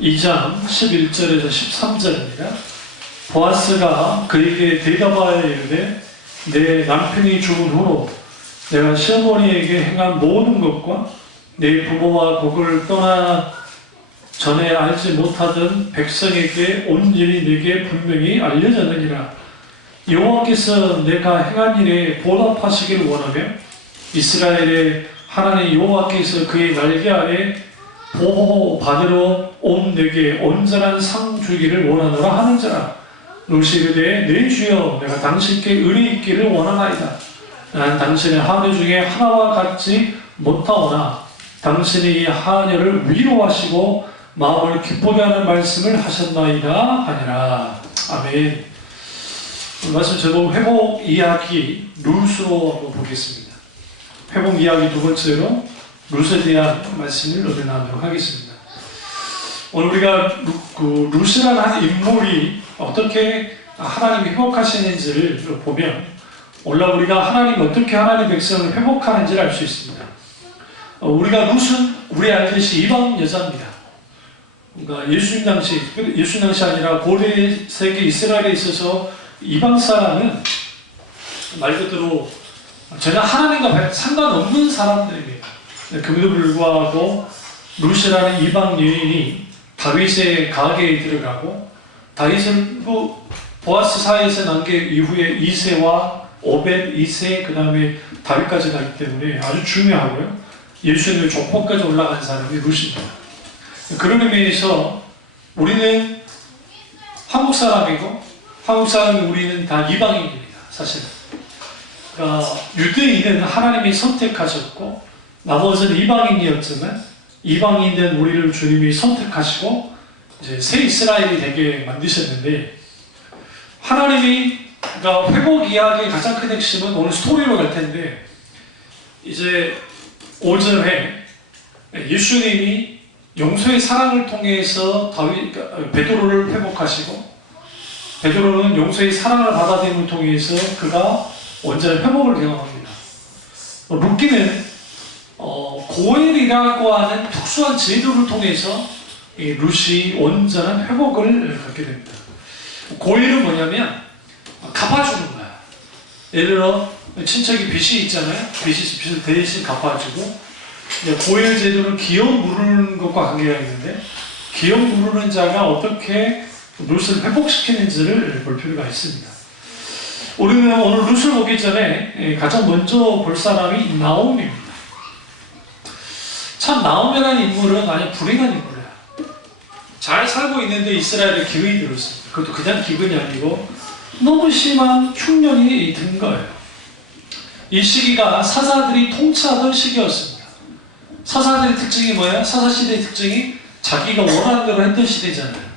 2장 11절에서 13절입니다. 보아스가 그에게 대답하여 이르되 내 남편이 죽은 후로 내가 시어머니에게 행한 모든 것과 내 부모와 곡을 떠나 전에 알지 못하던 백성에게 온 일이 내게 분명히 알려졌느니라. 여호와께서 내가 행한 일에 보답하시기를 원하며 이스라엘의 하나님 여호와께서 그의 날개 아래 보호받으러 온 내게 온전한 상 주기를 원하노라 하는지라. 룻이 이르되 내 주여 내가 당신께 의리 있기를 원하나이다. 난 당신의 하녀 중에 하나와 같지 못하오나 당신이 이 하녀를 위로하시고 마음을 기쁘게 하는 말씀을 하셨나이다 하니라. 아멘. 말씀 제목 회복 이야기 룻으로 한번 보겠습니다. 회복 이야기 두 번째로 룻에 대한 말씀을 나누도록 하겠습니다. 오늘 우리가 룻이라는 한 인물이 어떻게 하나님이 회복하시는지를 보면 오늘 우리가 하나님이 어떻게 하나님 백성을 회복하는지를 알 수 있습니다. 우리가 룻은 우리 알듯이 이방 여자입니다. 그러니까 예수님 당시 아니라 고대 세계 이스라엘에 있어서 이방 사람은 말 그대로 전혀 하나님과 상관없는 사람들입니다. 그럼에도 불구하고 룻이라는 이방 여인이 다윗의 가게에 들어가고 다윗은 보아스 사이에서 난 게 이후에 이새와 오벳, 이새 그 다음에 다윗까지 나기 때문에 아주 중요하고요. 예수님의 족보까지 올라간 사람이 룻입니다. 그런 의미에서 우리는 한국 사람이고 한국 사람이 우리는 다 이방인입니다. 사실은. 그러니까 유대인은 하나님이 선택하셨고 나머지는 이방인이었지만 이방인된 우리를 주님이 선택하시고 이제 새 이스라엘이 되게 만드셨는데 하나님이 그러니까 회복 이야기의 가장 큰 핵심은 오늘 스토리로 갈 텐데 이제 5절에 예수님이 용서의 사랑을 통해서 베드로를 회복하시고 베드로는 용서의 사랑을 받아들임을 통해서 그가 온전한 회복을 경험합니다. 룻기는 고엘이라고 하는 특수한 제도를 통해서 룻이 온전한 회복을 갖게 됩니다. 고엘은 뭐냐면 갚아주는 거야. 예를 들어 친척이 빚이 있잖아요. 빚을 대신 갚아주고 고엘 제도는 기업 무르는 것과 관계가 있는데 기업 무르는 자가 어떻게 룻을 회복시키는지를 볼 필요가 있습니다. 우리는 오늘 룻을 보기 전에 가장 먼저 볼 사람이 나오미입니다. 참 나오미라는 인물은 아주 불행한 인물이야. 잘 살고 있는데 이스라엘에 기근이 들었습니다. 그것도 그냥 기근이 아니고 너무 심한 흉년이 든 거예요. 이 시기가 사사들이 통치하던 시기였습니다. 사사들의 특징이 뭐예요? 사사시대의 특징이 자기가 원하는 대로 했던 시대잖아요.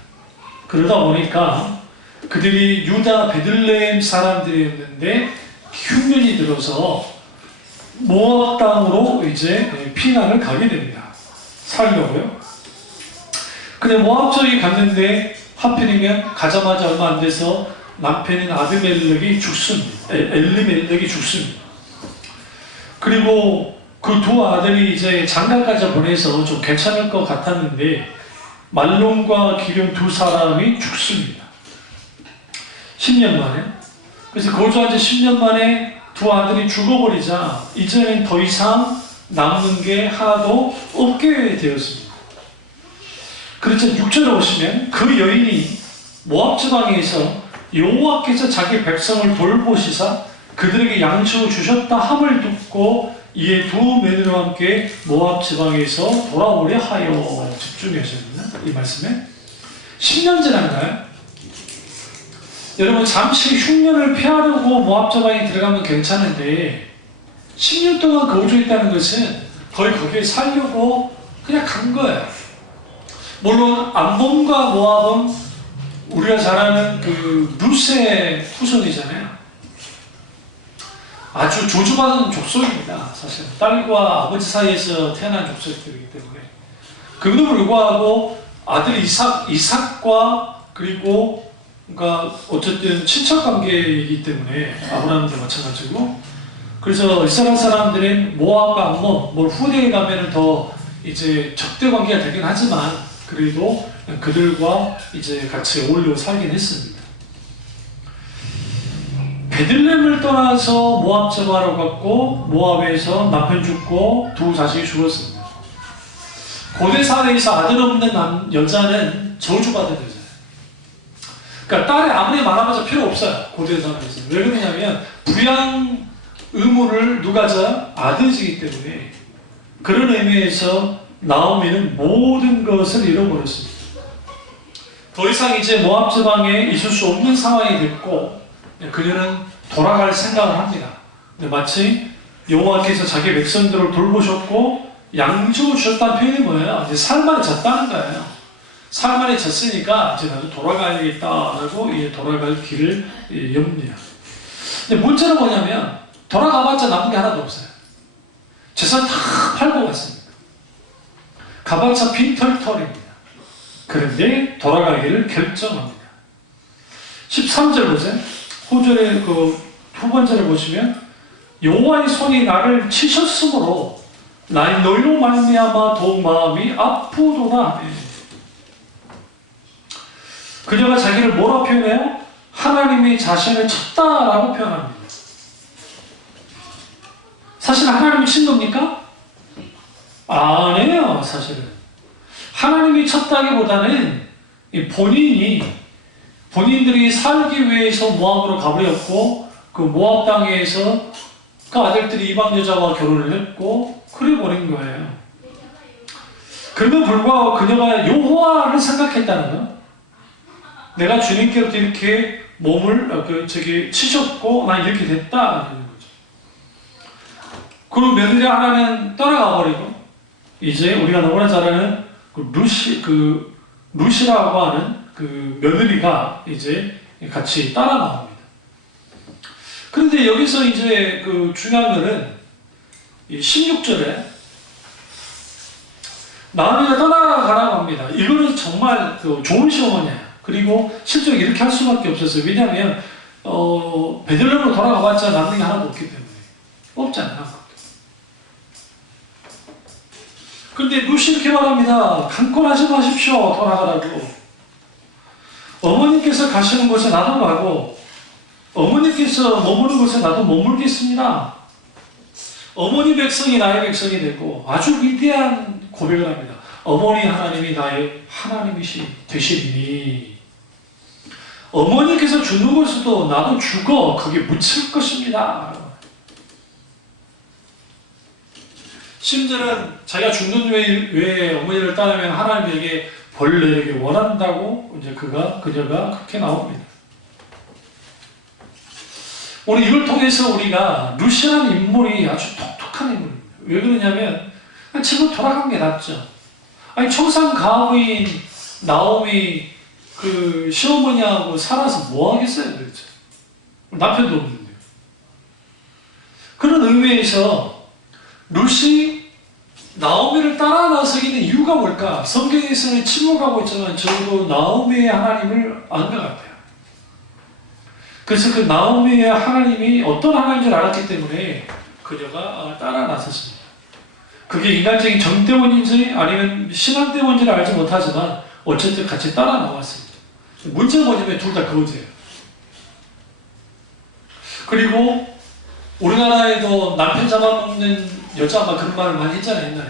그러다 보니까 그들이 유다 베들레헴 사람들이었는데 흉년이 들어서 모압 땅으로 이제 피난을 가게 됩니다. 살려고요. 근데 모압 쪽에 갔는데 하필이면 가자마자 얼마 안 돼서 남편인 아드멜렉이 죽습니다. 엘리멜렉이 죽습니다. 그리고 그 두 아들이 이제 장가까지 보내서 좀 괜찮을 것 같았는데 말론과 기럙 두 사람이 죽습니다. 10년 만에. 그래서 거주한 지 10년 만에 두 아들이 죽어버리자 이제는 더 이상 남는 게 하나도 없게 되었습니다. 그렇죠. 6절에 오시면 그 여인이 모압 지방에서 여호와께서 자기 백성을 돌보시사 그들에게 양식을 주셨다 함을 듣고 이에 두 며느리와 함께 모압 지방에서 돌아오려 하여. 집중하셨나? 이 말씀에 10년 지난가요? 여러분 잠시 흉년을 피하려고 모압 지방에 들어가면 괜찮은데 10년 동안 거주했다는 것은 거의 거기에 살려고 그냥 간 거예요. 물론 암몬과 모압은 우리가 잘 아는 그 룻의 후손이잖아요. 아주 조주받은 족속입니다. 사실 딸과 아버지 사이에서 태어난 족속들이기 때문에. 그럼에도 불구하고 아들 이삭과 그리고 그러니까 어쨌든 친척 관계이기 때문에 아브라함도 마찬가지고. 그래서 이스라엘 사람들은 모압과 암몬, 후대에 가면은 더 이제 적대 관계가 되긴 하지만 그래도 그들과 이제 같이 어울려 살긴 했습니다. 베들레헴을 떠나서 모압 저바로 갔고 모압에서 남편 죽고 두 자식이 죽었습니다. 고대 사회에서 아들 없는 여자는 저주받은 여자예요. 그러니까 딸이 아무리 많아봐서 필요 없어요. 고대 사회에서. 왜 그러냐면 부양 의무를 누가 져? 아들이기 때문에. 그런 의미에서 나오미는 모든 것을 잃어버렸습니다. 더 이상 이제 모압 지방에 있을 수 없는 상황이 됐고 그녀는 돌아갈 생각을 합니다. 마치 여호와께서 자기 백성들을 돌보셨고 양주 주셨다는 표현이 뭐예요? 이제 살만이 졌다는 거예요. 살만이 졌으니까 이제 나도 돌아가야겠다라고 돌아갈 길을 엽니다. 근데 문제는 뭐냐면 돌아가봤자 남은 게 하나도 없어요. 재산 다 팔고 갔습니다. 가봤자 빈털털입니다. 그런데 돌아가기를 결정합니다. 13절 보세요. 호절의 그 후반절을 보시면 여호와의 손이 나를 치셨으므로 나의 너희로 말미암아 더욱 마음이 아프도다. 그녀가 자기를 뭐라 표현해요? 하나님이 자신을 쳤다라고 표현합니다. 사실 하나님이 친 겁니까? 아니에요. 사실은 하나님이 쳤다기보다는 본인들이 살기 위해서 모압으로 가버렸고 그 모압 땅에서 그 아들들이 이방 여자와 결혼을 했고 그래 버린 거예요. 그럼에도 불구하고 그녀가 여호와를 생각했다는 거. 내가 주님께로부터 이렇게 몸을 치셨고 난 이렇게 됐다. 그리고 며느리 하나는 떠나가 버리고 이제 우리가 너무나 잘 아는 루시라고 하는 그 며느리가 이제 같이 따라 나옵니다. 그런데 여기서 이제 그 중요한 거는 16절에 나오미가 떠나가라고 합니다. 이거는 정말 좋은 시어머니예요. 그리고 실제로 이렇게 할 수밖에 없었어요. 왜냐하면 베들레헴으로 돌아가봤자 남는 게 하나도 없기 때문에 없잖아요. 그런데 루시 이렇게 말합니다. 강권하지 마십시오. 돌아가라고. 어머니께서 가시는 곳에 나도 가고 어머니께서 머무는 곳에 나도 머물겠습니다. 어머니 백성이 나의 백성이 되고 아주 위대한 고백을 합니다. 어머니 하나님이 나의 하나님이시 되시리니 어머니께서 죽는 곳에도 나도 죽어 거기에 묻힐 것입니다. 심지어는 자기가 죽는 외에 어머니를 따르면 하나님에게 벌레에게 원한다고 이제 그녀가 그렇게 나옵니다. 우리 이걸 통해서 우리가 루시라는 인물이 아주 독특한 인물입니다. 왜 그러냐면 지금 돌아간 게 낫죠. 아니 청산 가부인 나오미 그 시어머니하고 살아서 뭐 하겠어요, 그렇죠? 남편도 없는데. 그런 의미에서 루시 나오미를 따라 나서기는 이유가 뭘까? 성경에서는 침묵하고 있지만 적어도 나오미의 하나님을 안 것 같아요. 그래서 그 나오미의 하나님이 어떤 하나님인 줄 알았기 때문에 그녀가 따라 나섰습니다. 그게 인간적인 정 때문인지 아니면 신앙 때문인지를 알지 못하지만 어쨌든 같이 따라 나왔습니다. 문제는 뭐냐면 둘 다 거지예요. 그리고 우리나라에도 남편 잡아먹는 여자가 그런 말을 많이 했잖아요. 옛날에.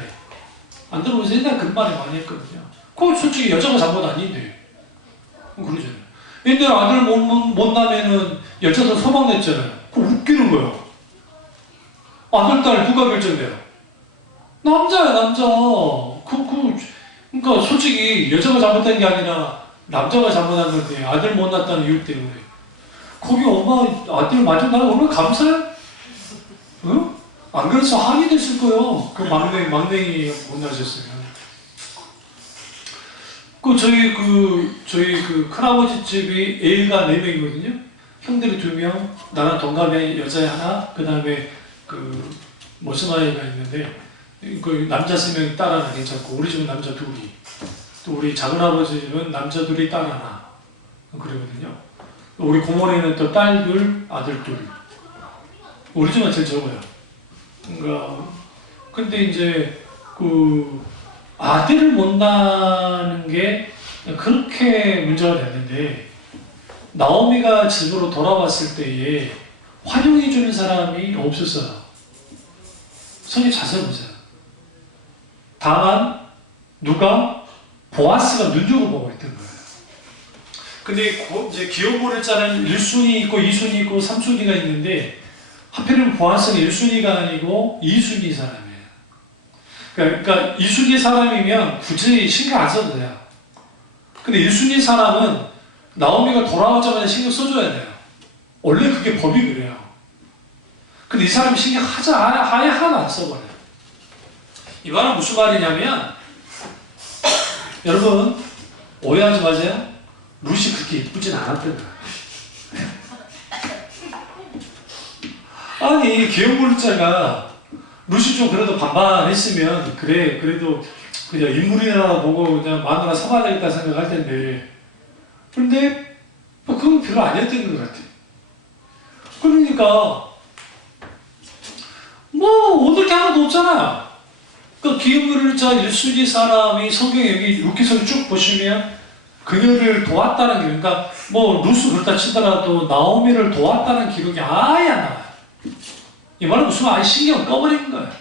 안 들어보세요? 옛날에 그런 말을 많이 했거든요. 그건 솔직히 여자가 잘못 아닌데. 그러잖아요. 옛날에 아들 못 낳으면은 여자도 소망 냈잖아요. 그거 웃기는 거예요. 아들, 딸 누가 결정돼요? 남자야, 남자. 그러니까 솔직히 여자가 잘못된 게 아니라 남자가 잘못한 건데 아들 못 낳았다는 이유 때문에. 거기 엄마 아들 맞은 나는 얼마나 감사해? 응? 안 그래서 한이 됐을 거예요. 그 막냉이 못 낳으셨으면. 저희 큰아버지 집이 애가 4명이거든요. 형들이 2명, 나랑 동갑의 여자 하나, 그 다음에 모스마이가 있는데, 남자 3명이 딸 하나 괜찮고, 우리 집은 남자 2이. 또 우리 작은아버지 집은 남자 2이 딸 하나. 그러거든요. 우리 고모네는 또 딸 2, 아들 2. 우리 집은 제일 적어요. 근데 이제, 아들을 못 낳는 게 그렇게 문제가 됐는데 나오미가 집으로 돌아왔을 때에 환영해주는 사람이 없었어요. 성경 자세히 보세요. 다만 누가 보아스가 눈여겨보고 있던 거예요. 근데 이제 기업모를 짜는 1순위 있고 2순위 있고 3순위가 있는데 하필이면 보아스는 1순위가 아니고 2순위 사람이에요. 그러니까 2순위 사람이면 굳이 신경 안 써도 돼요. 근데 1순위 사람은 나오미가 돌아오자마자 신경 써줘야 돼요. 원래 그게 법이 그래요. 근데 이 사람이 신경 아예 하나도 안 써버려요. 이 말은 무슨 말이냐면 여러분 오해하지 마세요. 룻이 그렇게 이쁘진 않았던 거예요. 아니 기업물자가 룻이 좀 그래도 반반했으면 그래 그래도 그냥 인물이나 보고 그냥 마누라 삼아야 되겠다 생각할 텐데 그런데 그건 별로 아니었던 것 같아요. 그러니까 뭐 얻을 게 하나도 없잖아. 그 기업물자 1순위 사람이 성경에 여기 룻기서를 쭉 보시면 그녀를 도왔다는 게 그러니까 뭐 룻을 그렇다 치더라도 나오미를 도왔다는 기록이 아예 안 나와요. 이 말은 무슨 아예 신경 꺼버린 거예요.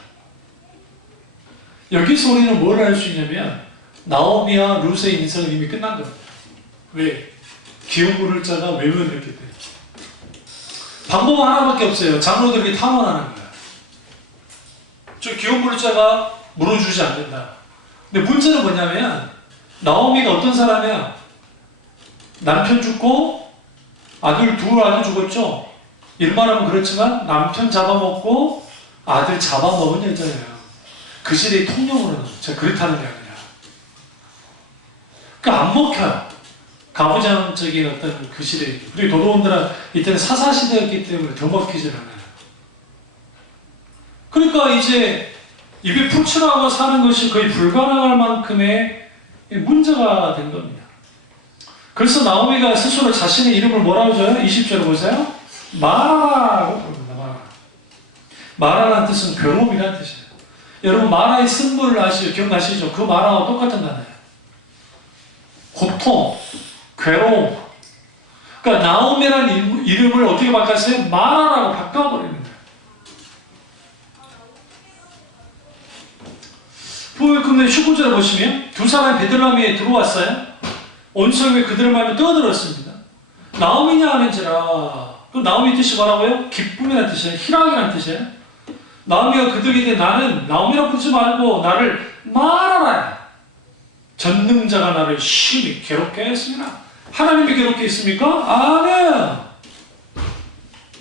여기서 우리는 뭘 알 수 있냐면 나오미와 룻의 인생은 이미 끝난 겁니다. 왜? 기업물을 자가 외면했기 때문에. 방법은 하나밖에 없어요. 장로들이 탐원하는 거예요. 저 기업물을 자가 물어주지 않는다. 근데 문제는 뭐냐면 나오미가 어떤 사람이야? 남편 죽고 둘 아들 죽었죠? 일말하면 그렇지만 남편 잡아먹고 아들 잡아먹은 여자예요. 그 시대의 통념으로는 제가 그렇다는 게 아니라 그러니까 안 먹혀요. 가부장적인 어떤 그 시대. 우리 도도원들은 이때는 사사시대였기 때문에 더 먹히질 않아요. 그러니까 이제 입에 푹 치라고 사는 것이 거의 불가능할 만큼의 문제가 된 겁니다. 그래서 나오미가 스스로 자신의 이름을 뭐라고 줘요? 20절 보세요. 마라라고 부릅니다. 마라라는 뜻은 괴로움이라는 뜻이에요. 여러분 마라의 쓴물을 기억나시죠? 그 마라와 똑같은 단어예요. 고통, 괴로움. 그러니까 나오미라는 이름을 어떻게 바꿨어요? 마라라고 바꿔버리는 거예요. 근데 19절에 보시면 두 사람이 베들레헴에 들어왔어요. 온성이 그들을 말며 떠들었습니다. 나오미냐 하는지라. 그 나오미 뜻이 뭐라고요? 기쁨이라는 뜻이에요. 희락이라는 뜻이에요. 나오미가 그들에게 나는 나오미라 부르지 말고 나를 마라라. 전능자가 나를 심히 괴롭게 했습니다. 하나님이 괴롭게 했습니까? 아니에요.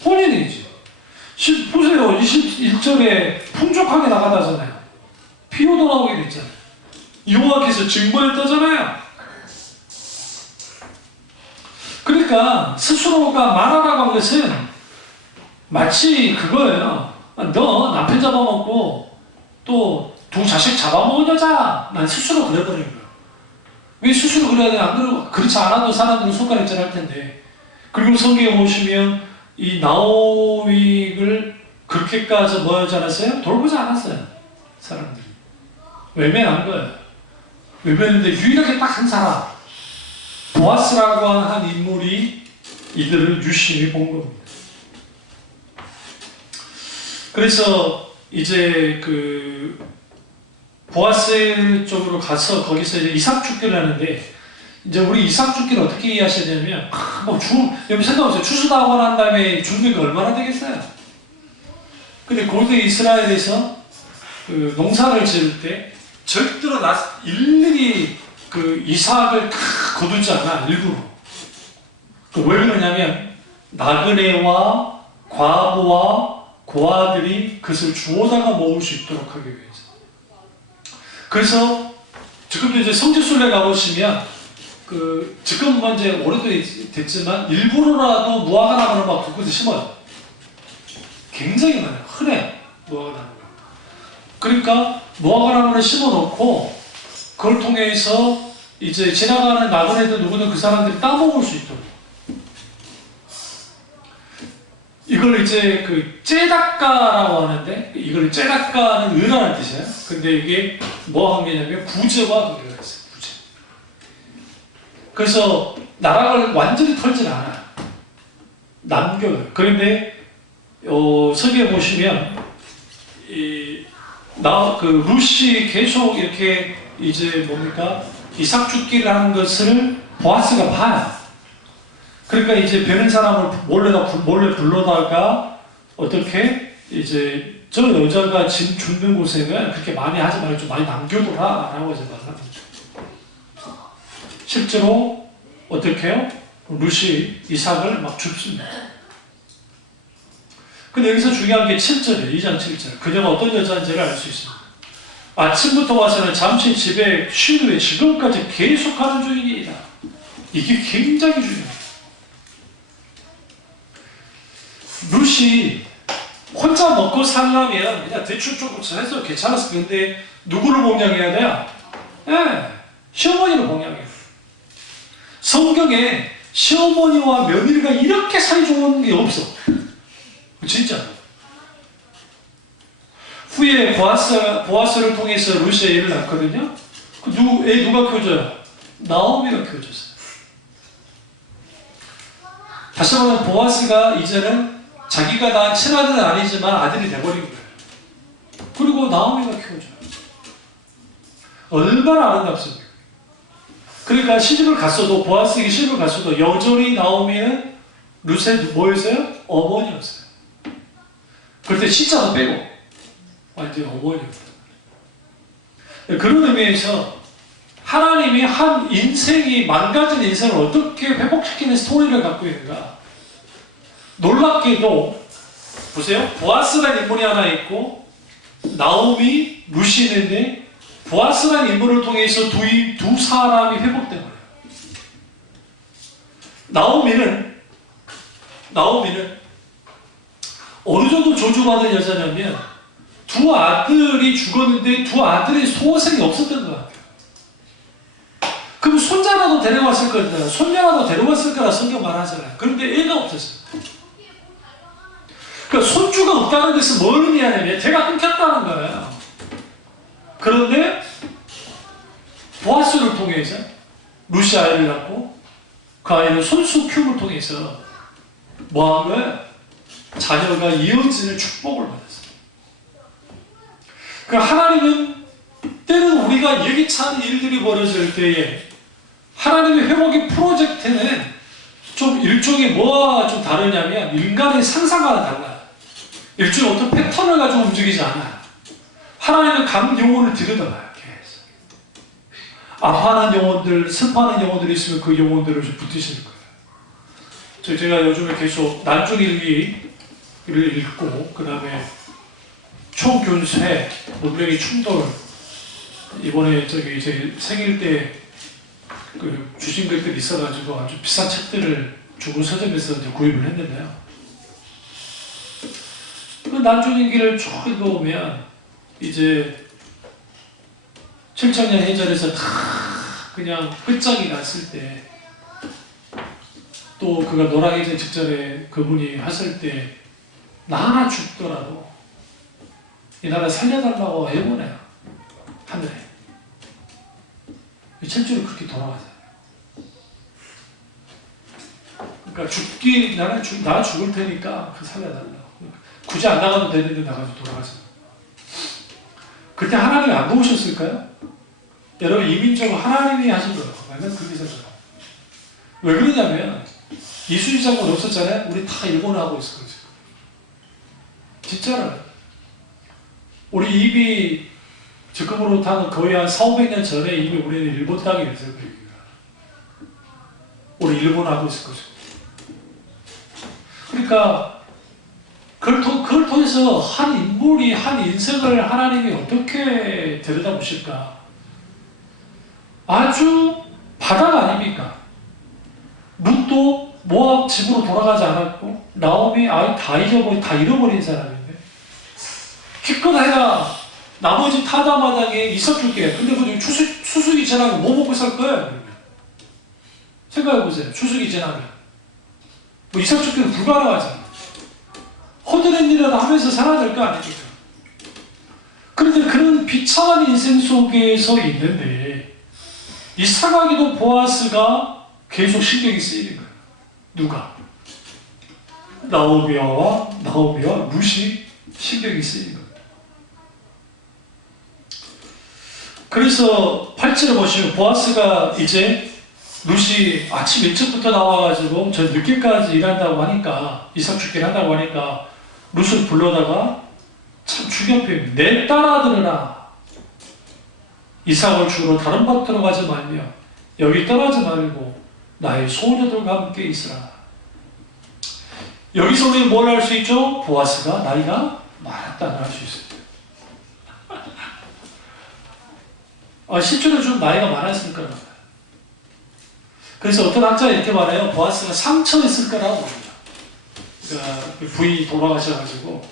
본인이지. 보세요. 21절에 풍족하게 나가다잖아요. 피오도 나오게 됐잖아요. 여호와께서 증거했다잖아요. 그러니까 스스로가 말하라고 한 것은 마치 그거예요. 너 남편 잡아먹고 또 두 자식 잡아먹은 여자. 난 스스로 그래버리는 거예요. 왜 스스로 그래야 돼? 안 그러고 그렇지 않아도 사람들은 손가락질 할 텐데. 그리고 성경에 보시면 이 나오미를 그렇게까지 뭐 하지 않았어요? 돌보지 않았어요. 사람들이. 외면한 거예요. 외면인데 유일하게 딱 한 사람 보아스라고 한 인물이 이들을 유심히 본 겁니다. 그래서 이제 그 보아스 쪽으로 가서 거기서 이제 이삭 죽기를 하는데 이제 우리 이삭 죽기를 어떻게 이해하셔야 되냐면 여러분 생각해보세요. 추수하고 난 다음에 죽는 게 얼마나 되겠어요? 근데 고대 이스라엘에서 그 농사를 지을 때 절대로 일일이 그 이삭을 다 거두지 않아. 일부러. 왜 그러냐면 나그네와 과부와 고아들이 그것을 주워다가 먹을 수 있도록 하기 위해서. 그래서 지금도 이제 성지순례 가보시면 지금 이제 오래됐지만 일부러라도 무화과 나무를 막 곳곳에 심어요. 굉장히 많아요. 흔해 무화과 나무가. 그러니까 무화과 나무를 심어놓고 그걸 통해서 이제 지나가는 나그네들 누구든 그 사람들이 따먹을 수 있도록. 이걸 이제 그 째닦아라고 하는데, 이걸 째닦아는 의라는 뜻이에요. 근데 이게 뭐 한 게냐면 구제와 관계가 있어요. 구제. 그래서 나락을 완전히 털진 않아요. 남겨요. 그런데 서기에 보시면 그 룻이 계속 이렇게 이제 뭡니까 이삭 죽기를 하는 것을 보아스가 봐요. 그러니까 이제 베는 사람을 몰래 불러다가 어떻게 이제 저 여자가 짐 죽는 곳에는 그렇게 많이 하지 말고 좀 많이 남겨둬라 라고 이제 말하는 거죠. 실제로 어떻게 해요? 룻이 이삭을 막 줍습니다. 근데 여기서 중요한 게 7절이에요. 2장 7절. 그녀가 어떤 여자인지를 알 수 있습니다. 아침부터 와서는 잠시 집에 쉰 후에 지금까지 계속하는 중이니이다. 이게 굉장히 중요해요. 룻이 혼자 먹고 살려면 그냥 대충 조금 해서 괜찮았을 텐데 누구를 봉양해야 돼요? 네, 시어머니를 봉양해야 돼요. 성경에 시어머니와 며느리가 이렇게 사이 좋은 게 없어. 진짜. 후에 보아스를 통해서 룻이 애를 낳거든요. 애 누가 키워줘요? 나오미가 키워줬어요. 다시 말하면 보아스가 이제는 자기가 낳은 친아들은 아니지만 아들이 돼버린 거예요. 그리고 나오미가 키워줘요. 얼마나 아름답습니까? 그러니까 시집을 갔어도, 보아스에게 시집을 갔어도 여전히 나오미는 룻의 뭐였어요? 어머니였어요. 그럴 때 시자도 빼고 완전 어머니였다. 그런 의미에서 하나님이 한 인생이 망가진 인생을 어떻게 회복시키는 스토리를 갖고 있는가. 놀랍게도 보세요. 보아스라는 인물이 하나 있고 나오미, 룻이 있는데 보아스라는 인물을 통해서 두 사람이 회복된 거예요. 나오미는 어느 정도 저주받은 여자냐면 두 아들이 죽었는데 두 아들의 소생이 없었던 것 같아요. 그럼 손자라도 데려왔을 거다. 손녀라도 데려왔을 거라 성경 말하잖아요. 그런데 애가 없었어요. 그러니까 손주가 없다는 것은 뭘 의미하냐면 제가 끊겼다는 거예요. 그런데 보아스를 통해서 룻이 아이를 낳고 그 아이는 손수 키움을 통해서 뭐 한 거예요? 자녀가 이어지는 축복을 받았어요. 그러니까 하나님은 때는 우리가 예기치 않은 일들이 벌어질 때에 하나님의 회복의 프로젝트는 좀 일종의 뭐와 좀 다르냐면 인간의 상상과는 달라요. 일종의 어떤 패턴을 가지고 움직이지 않아요. 하나님은 각 영혼을 들여다봐요. 계속. 아파하는 영혼들, 슬퍼하는 영혼들이 있으면 그 영혼들을 좀 붙이시는 거예요. 제가 요즘에 계속 난중일기를 읽고 그 다음에 초균쇠, 문명의 충돌 이번에 제 생일 때 그 주신 것들이 있어가지고 아주 비싼 책들을 중국 서점에서 이제 구입을 했는데요. 그 난중일기를 쭉 읽어보면 이제 7천년 해전에서 다 그냥 끝장이 났을 때 또 그가 노랑해전 직전에 그분이 했을 때 나 하나 죽더라도 이 나라 살려달라고 애원해요. 하늘에. 실제로 그렇게 돌아가잖아요. 그러니까 나 죽을 테니까 그 살려달라고. 굳이 안 나가도 되는데 나가서 돌아가잖아요. 그때 하나님이 안 도우셨을까요? 여러분 이민족은 하나님이 하신 거예요. 나는 그렇게 생각해요. 왜 그러냐면 이수지 장군 없었잖아요. 우리 다 일본을 하고 있을 거죠. 진짜로. 우리 입이 적금으로부터 거의 한 400~500년 전에 이미 우리는 일본 땅이었어요. 우리 일본 하고 있을 거죠. 그러니까 그걸 통해서 한 인물이 한 인생을 하나님이 어떻게 들여다보실까? 아주 바다가 아닙니까? 룻도 모압 집으로 돌아가지 않았고 나오미 아이 다 잃어버린 사람인데 기껏해야 나머지 타다마당에 이삭 줄게. 근데 그 추수기 지나면 뭐 먹고 살 거예요? 생각해보세요. 추수기 지나면 뭐 이삭 줄기는 불가능하잖아요. 호되는 일을 하면서 살아야 될 거 아니겠죠. 그런데 그런 비참한 인생 속에서 있는데 이삭에게도 보아스가 계속 신경이 쓰이는 거예요. 누가? 나오미와 룻이 신경이 쓰이는 겁니다. 그래서 8절에 보시면 보아스가 이제 룻이 아침 일찍부터 나와가지고 저 늦게까지 일한다고 하니까 이삭 죽기를 한다고 하니까 룻을 불러다가 참 주격표입니다. 내 딸아들아 이삭을 주러 다른 밭으로 가지 말며 여기 떠나지 말고 나의 소녀들과 함께 있으라. 여기서 우리는 뭘 할 수 있죠? 보아스가 나이가 많았다는 걸 알 수 있습니다. 실제로 좀 나이가 많았을 거라고. 그래서 어떤 학자가 이렇게 말해요. 보아스가 상처였을 거라고 봅니다. 그러니까 부인이 돌아가셔가지고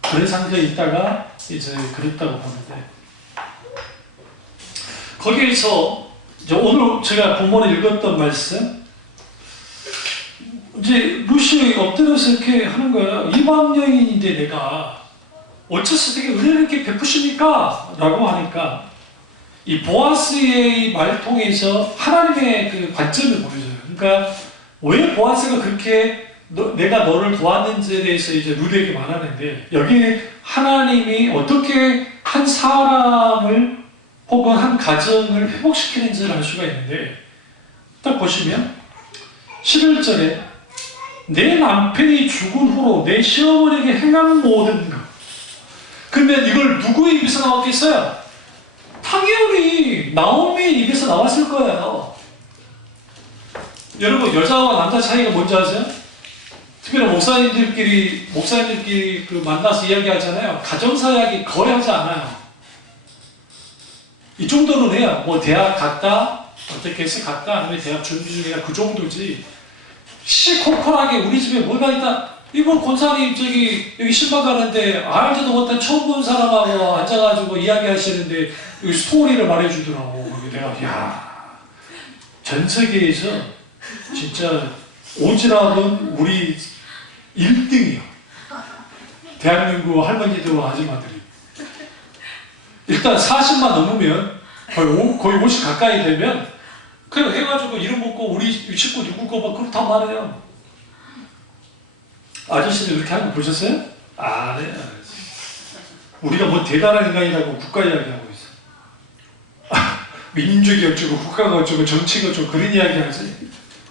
그런 상태에 있다가 이제 그랬다고 보는데, 거기에서 이제 오늘 제가 본문에 읽었던 말씀, 이제 룻이 엎드려서 이렇게 하는 거예요. 이방 여인인데 내가 어째서 되게 은혜를 이렇게 베푸십니까? 라고 하니까 이 보아스의 말 통해서 하나님의 그 관점을 보여줘요. 그러니까 왜 보아스가 그렇게 내가 너를 도왔는지에 대해서 이제 룻에게 말하는데, 여기에 하나님이 어떻게 한 사람을 혹은 한 가정을 회복시키는지를 알 수가 있는데, 딱 보시면 11절에 내 남편이 죽은 후로 내 시어머니에게 행한 모든 것. 그러면 이걸 누구의 입에서 나왔겠어요? 당연히 나오미의 입에서 나왔을 거예요. 여러분, 여자와 남자 차이가 뭔지 아세요? 특별히 목사님들끼리 그 만나서 이야기하잖아요. 가정사 이야기 거의 하지 않아요. 이 정도는 해요. 뭐 대학 갔다, 어떻게 해서 갔다, 아니면 대학 준비 중이다, 그 정도지. 시콜콜하게 우리 집에 뭐가 있다. 이번 권사님 여기 신방 가는데 알지도 못한 처음 본 사람하고 앉아가지고 이야기하시는데 여기 스토리를 말해주더라고. 내가 전 세계에서 진짜 오지랖은 우리 1등이요. 대한민국 할머니들과 아줌마들이. 일단 40만 넘으면 거의 50 가까이 되면 그냥 해가지고 이름 묻고 우리 식구 누구 거 막 그렇단 말이에요. 아저씨는 이렇게 하는 거 보셨어요? 네. 우리가 뭐 대단한 인간이라고 국가 이야기하고 있어. 민족이 어쩌고 국가가 어쩌고 정치가 어쩌고 그런 이야기 하지.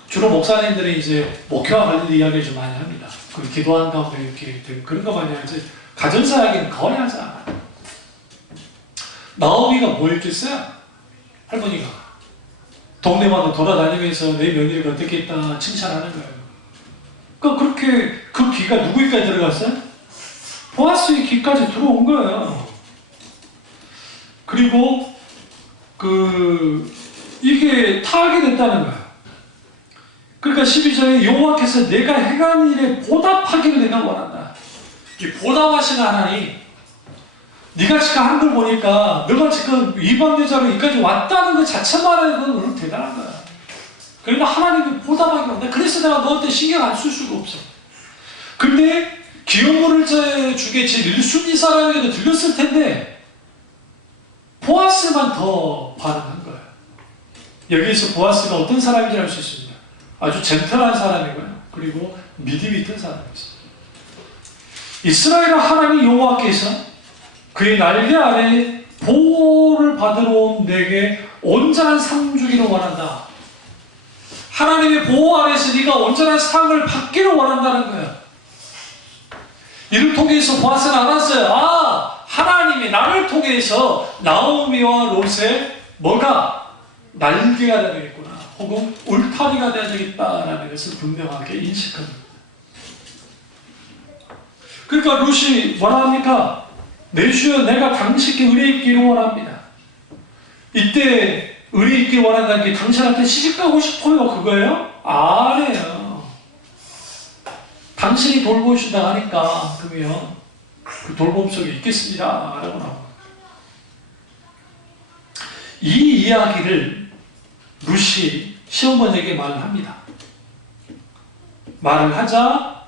주로 목사님들이 이제 목회와 관련 이야기를 좀 많이 합니다. 그 기도한 가운데 이렇게 그런 거 많이 하지. 가정사 이야기는 거의 하지 않아요. 나오미가 뭐 했겠어요? 할머니가 동네마다 돌아다니면서 내 며느리가 어떻게 했다 칭찬하는 거예요. 그러니까 그렇게 그 귀가 누구 귀까지 들어갔어요? 보아스의 귀까지 들어온 거예요. 그리고 이게 타락이 됐다는 거예요. 그러니까 12절에 여호와께서 내가 행한 일에 보답하기를 내가 원한다. 이 보답하시는 하나님, 네가 지금 한 걸 보니까 너가 지금 이방 여자로 여기까지 왔다는 것 자체만 해도 너무 대단한 거야. 그러니까 하나님이 보답하기 원한다. 그래서 내가 너한테 신경 안 쓸 수가 없어. 근데 기업물을 주겠지 1순위 사람에게도 들렸을 텐데 보아스만 더 반응한 거예요. 여기에서 보아스가 어떤 사람인지 알 수 있습니다. 아주 젠틀한 사람이고요. 그리고 믿음이 있던 사람이었어요. 이스라엘 하나님 여호와께서 그의 날개 아래 보호를 받으러 온 내게 온전한 상 주기를 원한다. 하나님의 보호 아래서 네가 온전한 상을 받기를 원한다는 거예요. 이를 통해서 보아스는 알았어요. 하나님이 나를 통해서 나오미와 롯의 뭐가 날개가 되야 되겠구나. 혹은 울타리가 되어야 되겠다라는 것을 분명하게 인식합니다. 그러니까 룻이 뭐라 합니까? 내 주여 내가 당신께 의뢰 있기를 원합니다. 이때 의뢰 있기를 원한다는 게 당신한테 시집가고 싶어요 그거예요? 아니에요. 당신이 돌보신다 하니까 그러면 그 돌봄 속에 있겠습니다 라고 나옵니다. 이 이야기를 룻이 시어머니에게 말을 합니다. 말을 하자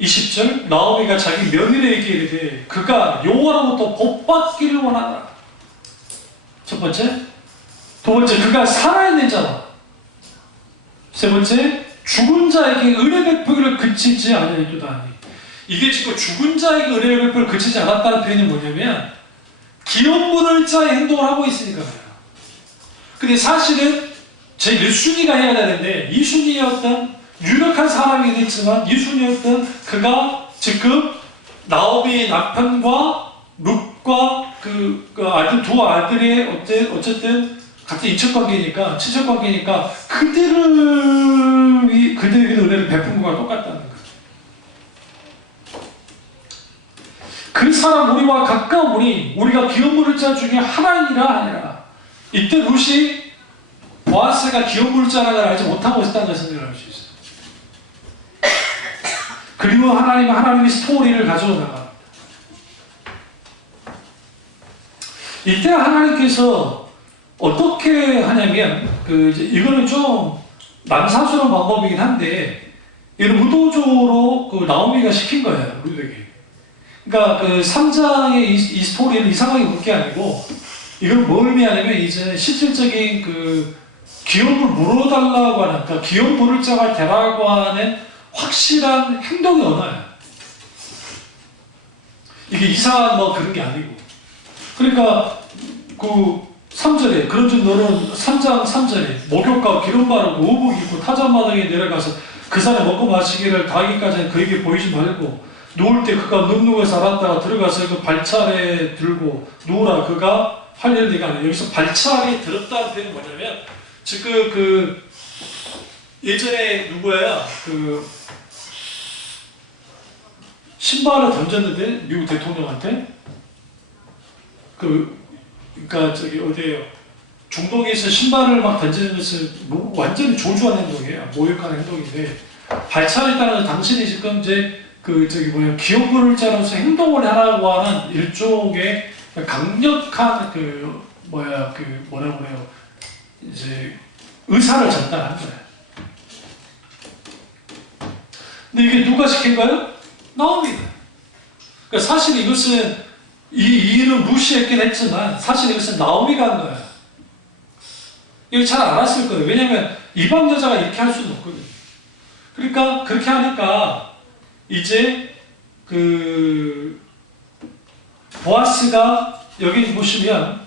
20절 나오미가 자기 며느리에게 이르되 그가 여호와로부터 복받기를 원하노라. 첫 번째. 두 번째, 그가 살아있는 자와. 세 번째, 죽은 자에게 은혜 베푸기를 그치지 아니하리로다. 이게 지금 죽은 자에게 은혜 베푸기를 그치지 않았다는 표현이 뭐냐면 기업 물을 자의 행동을 하고 있으니까 그래요. 근데 사실은 제 1순위가 해야 되는데 2순위였던 유력한 사람이긴 했지만 2순위였던 그가 지금 나오미의 남편과 룻과 그 아들 두 아들의 어쨌든 같은 이첩관계니까 친척관계니까 그들에게 은혜를 베푼 것과 똑같다는 거예요. 그 사람 우리와 가까운 분이 우리가 기업 물을 자 중에 하나이라 아니라 이때 룻이 보아스가 기업 물을 자라는 걸 알지 못하고 있었다는 것을 생각할 수 있어요. 그리고 하나님의 스토리를 가져오 나가. 이때 하나님께서 어떻게 하냐면 이거는 좀 남사스러운 방법이긴 한데 이건 의도적으로 나오미가 시킨 거예요. 룻에게. 그러니까 3장의 이 스토리는 이상하게 볼 게 아니고 이건 뭘 의미하냐면 이제 실질적인 기업을 물어달라고 하는 그러니까 기업 물을 자가 되라고 하는 확실한 행동의 언어예요. 이게 이상한 그런 게 아니고. 그러니까 3절에 그런즉 너는 3장 3절에 목욕과 기름 바르고 의복 입고 타작마당에 내려가서 그 산에 먹고 마시기를 다하기까지는 그에게 보이지 말고 누울 때 그가 눅눅해서 알았다가 들어가서 그 발차례 들고 누우라. 그가 할 일을 네가 아니야. 여기서 발차례 들었다는 표현이 뭐냐면 지금 예전에 누구야 신발을 던졌는데 미국 대통령한테 그러니까 어디에요? 중동에서 신발을 막 던지는 것은 완전히 조주한 행동이에요. 모욕하는 행동인데 발차례에 따라서 당신이 지금 이제 기업 물을 자로서 행동을 하라고 하는 일종의 강력한 뭐라고 그래요? 이제 의사를 전달한 거예요. 근데 이게 누가 시킨 거예요? 나오미가. 그러니까 사실 이것은 이 일은 룻이 했긴 했지만 사실 이것은 나오미가 한 거예요. 이거 잘 알았을 거예요. 왜냐하면 이방 여자가 이렇게 할 수는 없거든요. 그러니까 그렇게 하니까 이제 보아스가 여기 보시면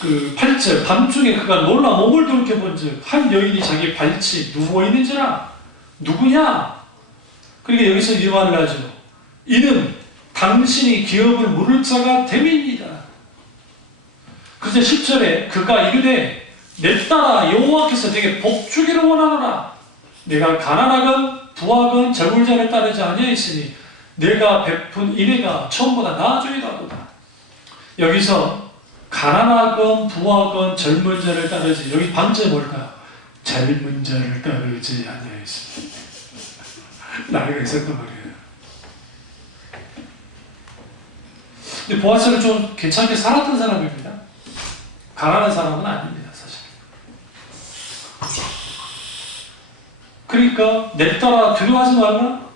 8절 밤중에 그가 놀라 몸을 돌이켜본즉 한 여인이 자기 발치 누워있는지라. 누구냐? 그러니까 여기서 이 말을 하죠. 이는 당신이 기업을 물을 자가 됨입니다. 그래서 10절에 그가 이르되 내 딸아 여호와께서 내게 복 주기를 원하노라. 내가 가난하건 부하건 저물자를 따르지 아니하였으니 내가 베푼 인애가 처음보다 나아져이다보다. 여기서 가난하건 부하건 젊은 자를 따르지, 여기 반절이 뭘까? 젊은 자를 따르지 아니하였으니. 나이가 있었단 말이에요. 근데 보아스는 좀 괜찮게 살았던 사람입니다. 가난한 사람은 아닙니다, 사실. 그러니까 내 딸아 두려워하지 말라.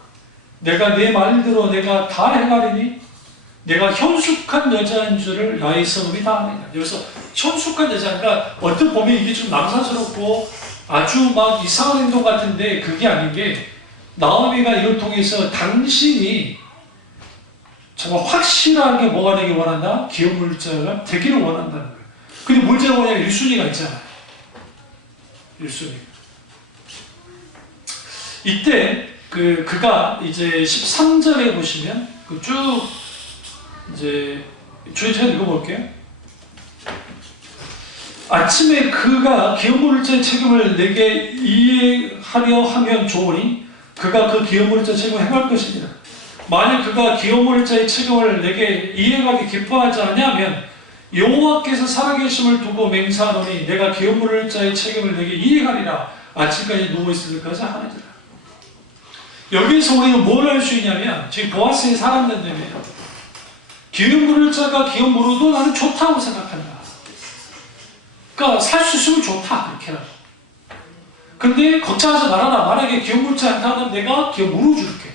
내가 내 말대로 내가 다 해가리니 내가 현숙한 여자인 줄을 나의 성읍이 다 아느냐. 여기서 현숙한 여자가 어떻게 보면 이게 좀 남사스럽고 아주 막 이상한 행동 같은데 그게 아닌 게 나오미가 이걸 통해서 당신이 정말 확실하게 뭐가 되길 원한다? 기업물자가 되기를 원한다는 거예요. 근데 문제가 뭐냐면 1순위가 있잖아요. 1순위. 이때 그가 이제 13절에 보시면 쭉 이제 제가 읽어볼게요. 아침에 그가 기업물자의 책임을 내게 이해하려 하면 좋으니 그가 그 기업물자의 책임을 행할 것이니라. 만약 그가 기업물자의 책임을 내게 이해하기 기뻐하지 않냐면 여호와께서 살아계심을 두고 맹세하노니 내가 기업물자의 책임을 내게 이해하리라. 아침까지 누워있을 때까지 하느니라. 여기서 우리는 뭘 할 수 있냐면 지금 보아스의 사람들이에요. 기업물자가 기업 물어도 나는 좋다고 생각한다. 그러니까 살 수 있으면 좋다. 그렇게라도. 근데 걱정하지 말아라. 만약에 기업 물지 않다면 내가 기업 물어줄게.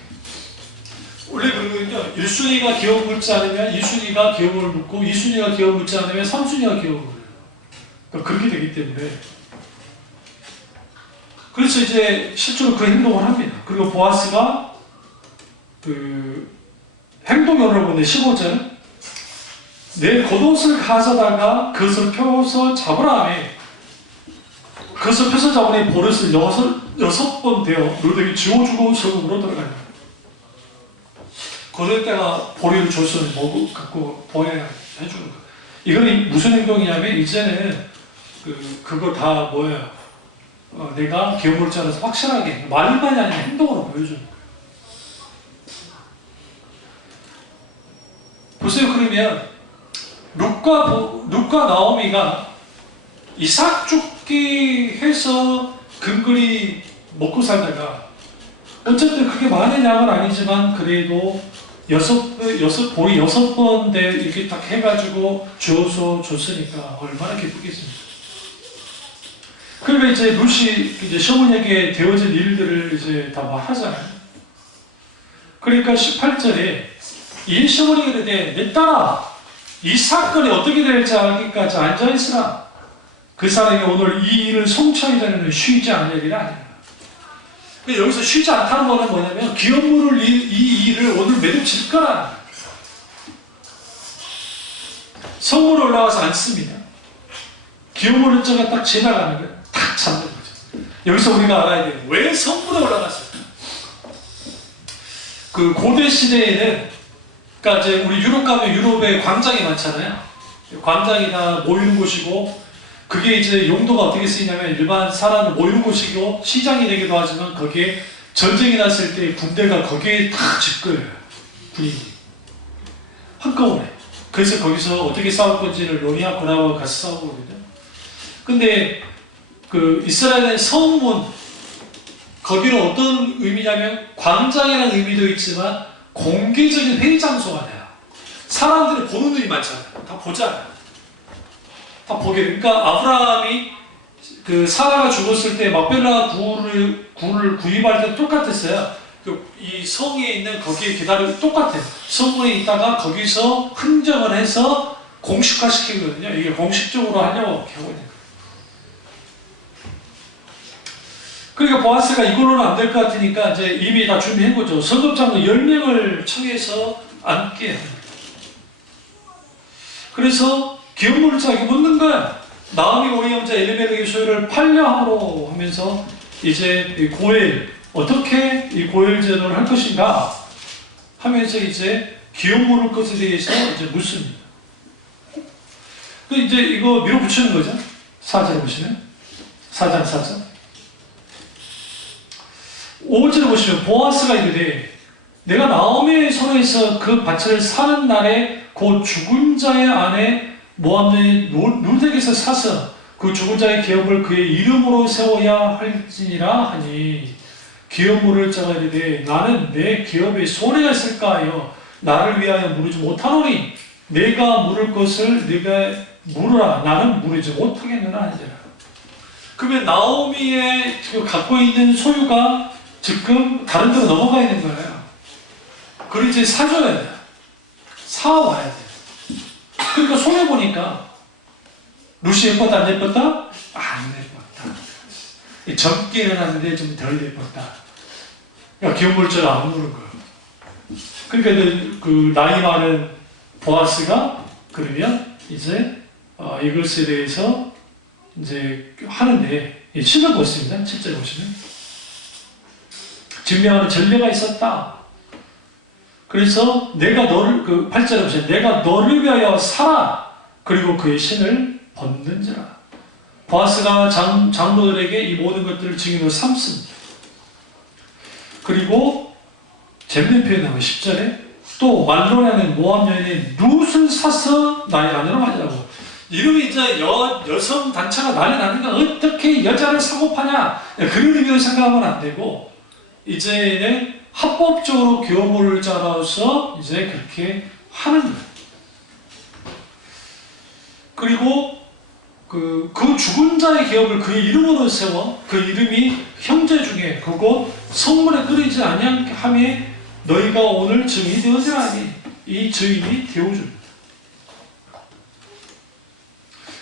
원래 그러거든요. 1순위가 기업 물지 않으면 2순위가 기업을 묻고 2순위가 기업 물지 않으면 3순위가 기업을 물어요. 그러니까 그렇게 되기 때문에 그래서 이제 실제로 그 행동을 합니다. 그리고 보아스가 그 행동을 보는데 15절 내 겉옷을 가져다가 그것을 펴서 잡으라 하며 그것을 펴서 잡으니 버릇을 여섯 번 되어 르덱이 지워주고 성읍으로 들어가요. 그럴 때가 보리를 줘서 갖고 보여야 해주는 거예요. 이건 무슨 행동이냐면 이제는 그거 다 뭐예요? 내가 기업을 짜서 확실하게 말만이 아니라 행동으로 보여주는 거예요. 보세요. 그러면 룻과 나오미가 이삭 죽기 해서 근근히 먹고 살다가 어쨌든 그게 많은 양은 아니지만 그래도 보리 6번 이렇게 딱 해가지고 주어서 줬으니까 얼마나 기쁘겠습니까? 그러면 이제 룻이 이제 시어머니에게 되어진 일들을 이제 다 말하잖아요. 그러니까 18절에 이 시어머니가 이르되 내 딸아 이 사건이 어떻게 될지 알기까지 앉아있으라. 그 사람이 오늘 이 일을 성취하기 전에는 쉬지 않으리라 아니라. 여기서 쉬지 않다는 거는 뭐냐면 기업 물을 이 일을 오늘 매듭질 거라. 성문에 올라가서 앉습니다. 기업 물을 자가 딱 지나가는 거예요. 탁 잡는 거죠. 여기서 우리가 알아야 돼요. 왜 성문에 올라갔을까? 그 고대 시대에는 그러니까 이제 우리 유럽 가면 유럽에 광장이 많잖아요. 광장이 다 모이는 곳이고 그게 이제 용도가 어떻게 쓰이냐면 일반 사람을 모이는 곳이고 시장이 되기도 하지만 거기에 전쟁이 났을 때 군대가 거기에 다 집거예요. 군인이 한꺼번에. 그래서 거기서 어떻게 싸울 건지를 논의하고 가서 싸우거든요. 근데 그 이스라엘의 성문 거기는 어떤 의미냐면 광장이라는 의미도 있지만 공개적인 회의 장소가 돼요. 사람들이 보는 눈이 많잖아요. 다 보잖아요. 다 보게 돼요. 그러니까 아브라함이 그 사라가 죽었을 때 막벨라 굴을 구입할 때 똑같았어요. 이 성에 있는 거기에 기다리고 똑같아요. 성문에 있다가 거기서 흥정을 해서 공식화시키거든요. 이게 공식적으로 하려고 하고 있는 거예요. 그러니까 보아스가 이걸로는 안 될 것 같으니까 이제 이미 다 준비한 거죠. 성급장로 10명을 청해서 앉게 합니다. 그래서 기업물을 짜게 묻는 거야. 나오미 오리 형제 엘리멜렉의 소유를 팔려함으로 하면서 이제 이 고엘 어떻게 이 고엘 제도를 할 것인가 하면서 이제 기업물을 것에 대해서 이제 묻습니다. 그 이제 이거 밀어붙이는 거죠. 4절 보시면 4장 4절 5절에 보시면 보아스가 이르되 내가 나오미의 손에서 그 밭을 사는 날에 그 죽은 자의 아내 모함의 룻에게서 사서 그 죽은 자의 기업을 그의 이름으로 세워야 할지니라 하니 기업물을 자가 이르되 나는 내 기업에 손해가 있을까 하여 나를 위하여 물으지 못하노니 내가 물을 것을 네가 물으라 나는 물으지 못하겠느냐 하니라. 그러면 나오미의 갖고 있는 소유가 지금 다른 데로 넘어가 있는 거예요. 그걸 이제 사줘야 돼요. 사와야 돼요. 그러니까 손해보니까 룻이 예뻤다 안 예뻤다? 안 예뻤다. 젊기는 하는데 좀 덜 예뻤다. 그러니까 기업물자를 안 물은 거예요. 그러니까 그 나이 많은 보아스가 그러면 이제 이것에 대해서 이제 하는데 7절 보겠습니다. 7절 보시면 증명하는 전례가 있었다. 그래서 내가 너를 8절에 보시면 내가 너를 위하여 살아 그리고 그의 신을 벗는지라. 보아스가 장로들에게 이 모든 것들을 증인으로 삼습니다. 그리고 재밌는 표현하면 10절에 또 말로라는 모함 여인이 룻을 사서 나의 아내로 하자고. 이름이 이제 여성 단체가 난리 나니까 어떻게 여자를 사고 파냐 그런 의미로 생각하면 안 되고 이제는 합법적으로 기업물을 짜라서 이제 그렇게 하는 거예요. 그리고 그 죽은 자의 기업을 그의 이름으로 세워 그 이름이 형제 중에 그곳 성문에 끓이지 아니함에 너희가 오늘 증인이 되어지라 하니 이 증인이 데워줍니다.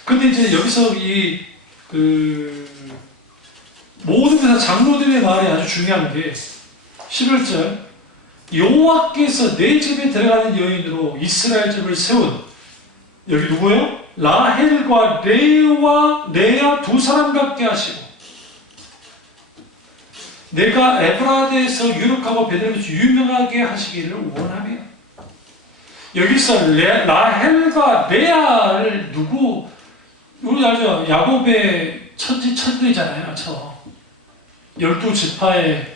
근데 이제 여기서 모든 데서 장로들의 말이 아주 중요한 게 11절 여호와께서 내 집에 들어가는 여인으로 이스라엘 집을 세운 여기 누구예요? 라헬과 레아 두 사람 같게 하시고 내가 에브라드에서 유력하고 베들레헴에서 유명하게 하시기를 원하며 여기서 라헬과 레아를 누구 우리 알죠? 야곱의 천지잖아요. 12지파에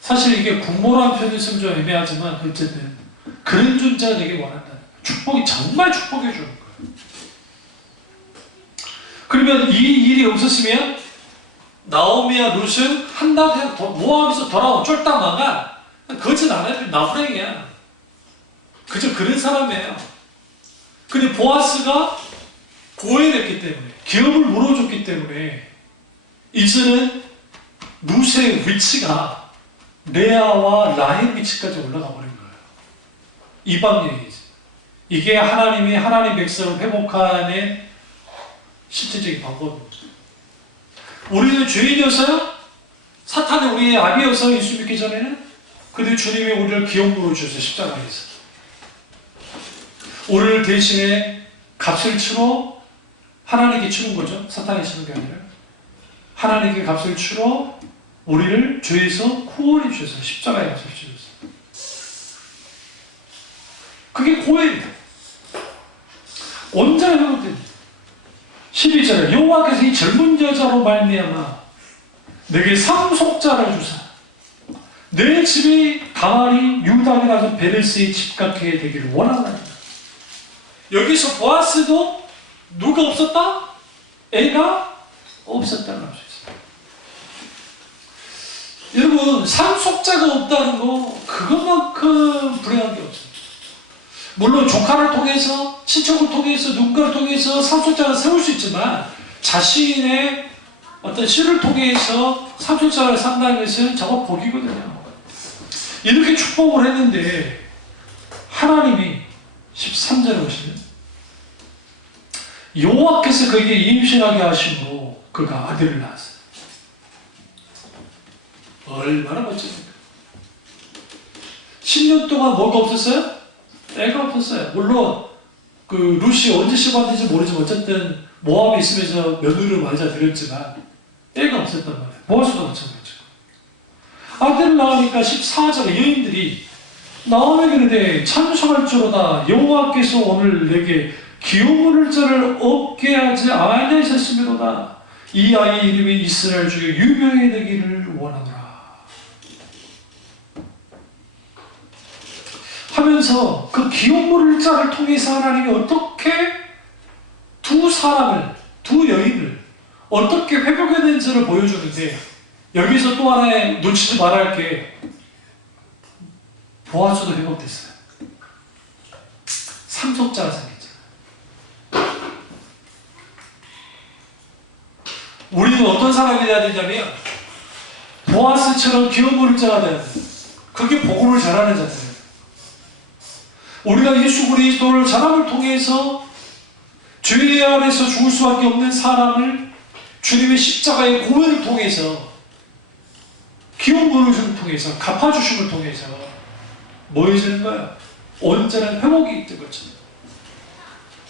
사실 이게 국모라는 표현을 쓰면 좀 애매하지만 어쨌든 그런 존재가 되길 원한다는 축복이 정말 축복해 주는 거예요. 그러면 이 일이 없었으면 나오미와 룻은 한 달 모함에서 돌아온 쫄딱 망한 거짓 안 해도 나부랭이야. 그저 그런 사람이에요. 근데 보아스가 고해냈기 때문에 기업을 물어줬기 때문에 이제는 룻의 위치가 레아와 라헬 위치까지 올라가 버린 거예요. 이방 여인이지. 이게 하나님 백성을 회복하는 실질적인 방법입니다. 우리는 죄인이어서요? 사탄이 우리의 아비여서 예수 믿기 전에는 근데 주님이 우리를 기업으로 주셔서 십자가에서 우리를 대신에 값을 치러 하나님께 치는 거죠. 사탄이 치는 게 아니라 하나님께 값을 치러 우리를 죄에서 구원해 주셔서 십자가에 값을 치셨어요. 그게 고해입니다. 온전히 회복됩니다. 12절에 여호와께서 이 젊은 여자로 말미암아 내게 상속자를 주사 내 집이 다말이 유다에 가서 베레스의 집 같게 되기를 원한다. 여기서 보아스도 누가 없었다? 애가 없었다는 할 수 있어요. 여러분 상속자가 없다는 거 그것만큼 불행한 게 없어요. 물론 조카를 통해서 친척을 통해서 누군가를 통해서 상속자를 세울 수 있지만 자신의 어떤 씨를 통해서 상속자를 산다는 것은 저거 복이거든요. 이렇게 축복을 했는데 하나님이 13절에 보시면 여호와께서 그에게 임신하게 하심으로 그가 아들을 낳았어요. 얼마나 멋집니까? 10년 동안 뭐가 없었어요? 애가 없었어요. 물론 그 룻이 언제 시집왔는지 모르지만 어쨌든 모함에 있으면서 며느리를 맞아들였지만 애가 없었단 말이에요. 보아스도 마찬가지죠. 아들을 낳으니까 14절에 여인들이 나오며 그러되 참석할지로다 여호와께서 오늘 내게 기업을 자를 얻게 하지 아니하셨음이로다. 이 아이의 이름이 이스라엘 중에 유명해지기를 원하노라 하면서 그 기업물을 자를 통해서 하나님이 어떻게 두 여인을 어떻게 회복해낸지를 보여주는데 여기서 또 하나의 놓치지 말아야 할 게 보아스도 회복됐어요. 상속자가 생겼잖아요. 우리는 어떤 사람이 돼야 되냐면 보아스처럼 기업물을 자가 돼야 돼요. 그게 복음을 전하는 자세예요. 우리가 예수 그리스도를 전함을 통해서 죄 안에서 죽을 수밖에 없는 사람을 주님의 십자가의 고난을 통해서 기업 부르심을 통해서 갚아주심을 통해서 뭐 해주는 거야? 온전한 회복이 있는 거죠.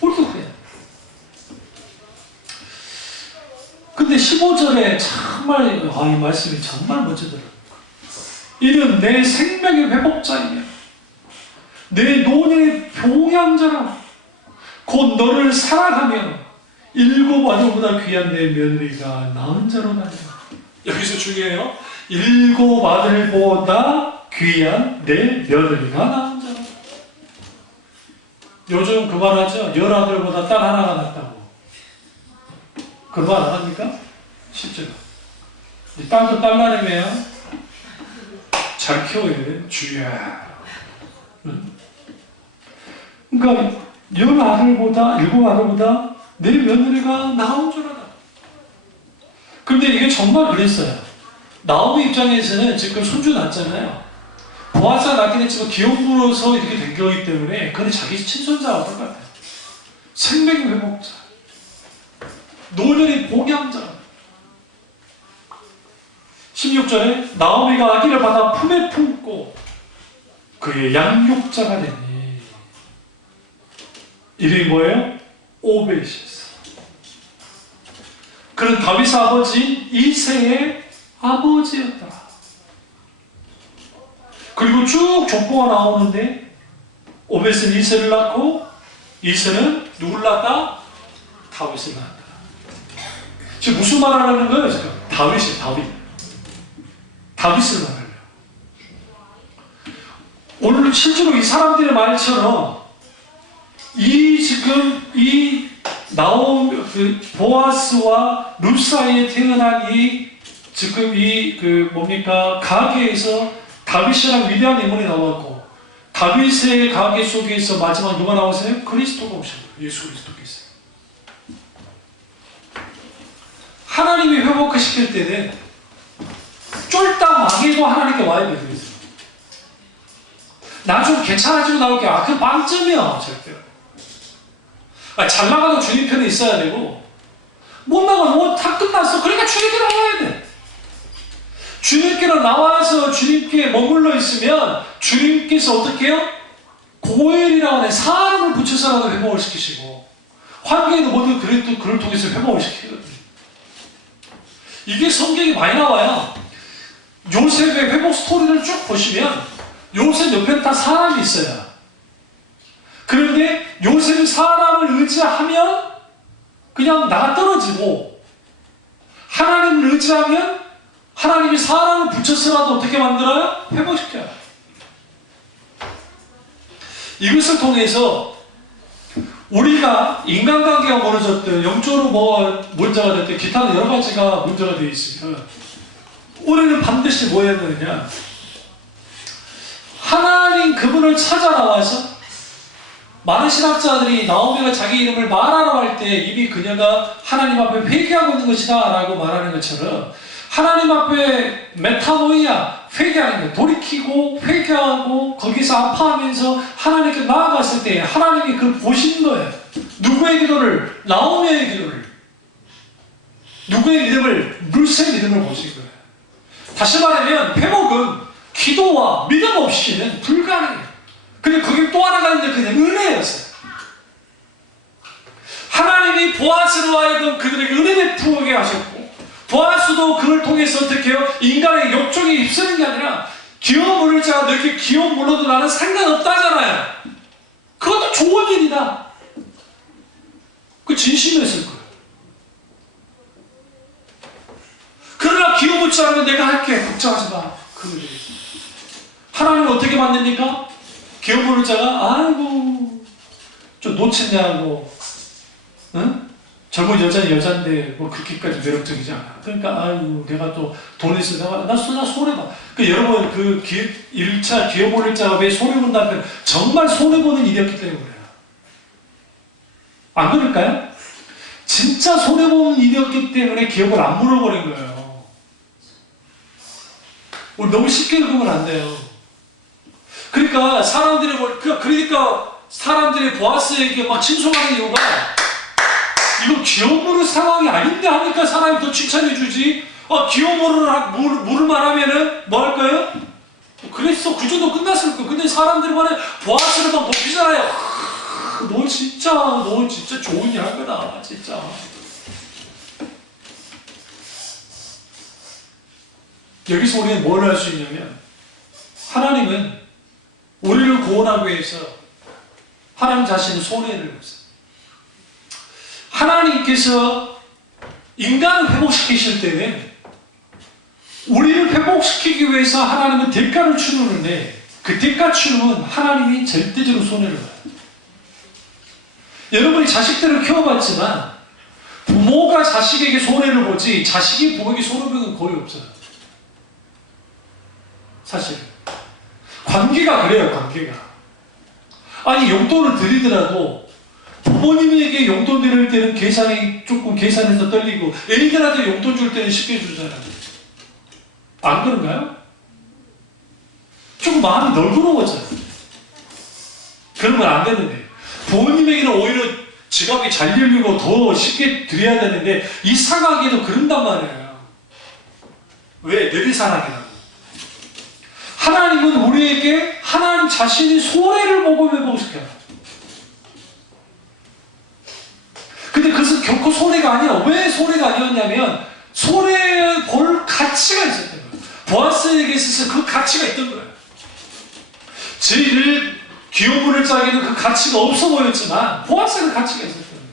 우리도 그래요. 근데 15절에 정말 이 말씀이 정말 멋지더라고요. 이는 내 생명의 회복자이며 내 노년의 봉양자라 곧 너를 사랑하며 일곱 아들보다 귀한 내 며느리가 낳은 자로다. 여기서 중요해요. 일곱 아들보다 귀한 내 며느리가 낳은 자로. 요즘 그 말 하죠. 10아들보다 딸 하나가 낫다고. 그 말 안 합니까? 실제로. 딸도 딸 나름이에요. 잘 키워야 돼. 주야. 그러니까 10아들보다 7아들보다 내 며느리가 나온 줄 알아. 근데 이게 정말 그랬어요. 나오미 입장에서는 지금 손주 낳았잖아요. 보아스가 낳긴 했지만 기업으로서 이렇게 된 거기 때문에 그는 자기 친손자와 똑같아요. 생명의 회복자, 노년의 복양자. 16절에 나오미가 아기를 받아 품에 품고 그의 양육자가 되니 이름이 뭐예요? 오벳이었어요. 그는 다윗의 아버지 이새의 아버지였더라. 그리고 쭉 족보가 나오는데 오벳은 이새를 낳고 이새는 누굴 낳았다? 다윗을 낳았다. 지금 무슨 말 하는 거예요? 지금 다윗을 낳으려고. 오늘 실제로 이 사람들의 말처럼 이 나온 그 보아스와 룻 사이에 태어난 가게에서 다윗이라는 위대한 인물이 나왔고, 다윗의 가게 속에서 마지막 누가 나오세요? 그리스도가 오신 거예요. 예수 그리스도께서. 하나님이 회복시킬 때는 쫄딱 망해도 하나님께 와야 돼요. 나 좀 괜찮아지고 나올게. 그 빵점이야, 절대. 잘 나가도 주님 편에 있어야 되고, 못 나가도 다 끝났어. 그러니까 주님께로 나와야 돼. 주님께로 나와서 주님께 머물러 있으면 주님께서 어떻게 해요? 고엘이라고 하는 사람을 붙여서라도 회복을 시키시고, 환경에도 모두 그를 통해서 회복을 시키거든요. 이게 성경이 많이 나와요. 요셉의 회복 스토리를 쭉 보시면 요셉 옆에는 다 사람이 있어요. 그런데 요셉이 사람을 의지하면 그냥 나가 떨어지고, 하나님을 의지하면 하나님이 사람을 붙여서라도 어떻게 만들어요? 회복시켜요. 이것을 통해서 우리가 인간관계가 멀어졌든 영적으로 문제가 됐든 기타는 여러 가지가 문제가 되어 있으면 우리는 반드시 뭐 해야 되느냐? 하나님 그분을 찾아 나와서, 많은 신학자들이 나오미가 자기 이름을 말하라고 할 때 이미 그녀가 하나님 앞에 회개하고 있는 것이다 라고 말하는 것처럼, 하나님 앞에 메타노이아, 회개하는 거예요. 돌이키고 회개하고 거기서 아파하면서 하나님께 나아갔을 때 하나님이 그걸 보신 거예요. 누구의 기도를? 나오미의 기도를. 누구의 믿음을? 룻의 믿음을 보신 거예요. 다시 말하면 회복은 기도와 믿음 없이는 불가능해요. 근데 그게 또 하나가 있는데 그냥 은혜였어요. 하나님이 보아스로 하여금 그들에게 은혜 베푸게 하셨고, 보아스도 그를 통해서 어떻게 해요? 인간의 욕정에 휩쓰는 게 아니라, 기업 물을 자가 너에게 기업 물어도 나는 상관없다잖아요. 그것도 좋은 일이다. 그 진심이었을 거예요. 그러나 기업 묻지 않으면 내가 할게. 걱정하지 마. 하나님은 어떻게 만듭니까? 기업 물을 자가 아이고 좀 놓쳤냐고, 응? 젊은 여자는 여잔데 뭐 그렇게까지 매력적이지 않아. 그러니까 아이고 내가 또 돈 있어. 나 손해봐. 여러분 1차 기업 올릴 자가 왜 손해본다면 정말 손해보는 일이었기 때문에 그래요. 안 그럴까요? 진짜 손해보는 일이었기 때문에 기업을 안 물어버린 거예요. 우리 너무 쉽게 읽으면 안 돼요. 그러니까 사람들이 보아스에게 막 칭송하는 이유가, 이거 기업 모를 상황이 아닌데 하니까 사람이 더 칭찬해주지. 기업 모를만 하면은 뭐 할까요? 그랬어. 그 정도 끝났을 거야. 근데 사람들이 말해, 보아스를 막 높이잖아요. 너 진짜 좋은 일 할 거다. 진짜. 여기서 우리는 뭘 할 수 있냐면, 하나님은 우리를 구원하기 위해서 하나님 자신의 손해를 없어요. 하나님께서 인간을 회복시키실 때는 우리를 회복시키기 위해서 하나님은 대가를 치르는데, 그 대가 치르면 하나님이 절대적으로 손해를 봐요. 여러분이 자식들을 키워봤지만 부모가 자식에게 손해를 보지 자식이 부모에게 손해보는 건 거의 없어요. 사실 관계가 그래요. 관계가. 아니 용돈을 드리더라도 부모님에게 용돈 드릴 때는 계산해서 떨리고 애들한테 용돈 줄 때는 쉽게 주잖아요. 안 그런가요? 조금 마음이 널브러워져요. 그러면 안 되는데 부모님에게는 오히려 지갑이 잘 열리고 더 쉽게 드려야 되는데 이상하게도 그런단 말이에요. 왜? 내리사랑이라고. 하나님은 우리에게 하나님 자신이 손해를 보고 회복시켜요. 근데 그것은 결코 손해가 아니라 왜 손해가 아니었냐면 손해 볼 가치가 있었던 거예요. 보아스에게 있어서 그 가치가 있던 거예요. 제일 기업문을 짜기는 그 가치가 없어 보였지만 보아스는 가치가 있었던 거예요.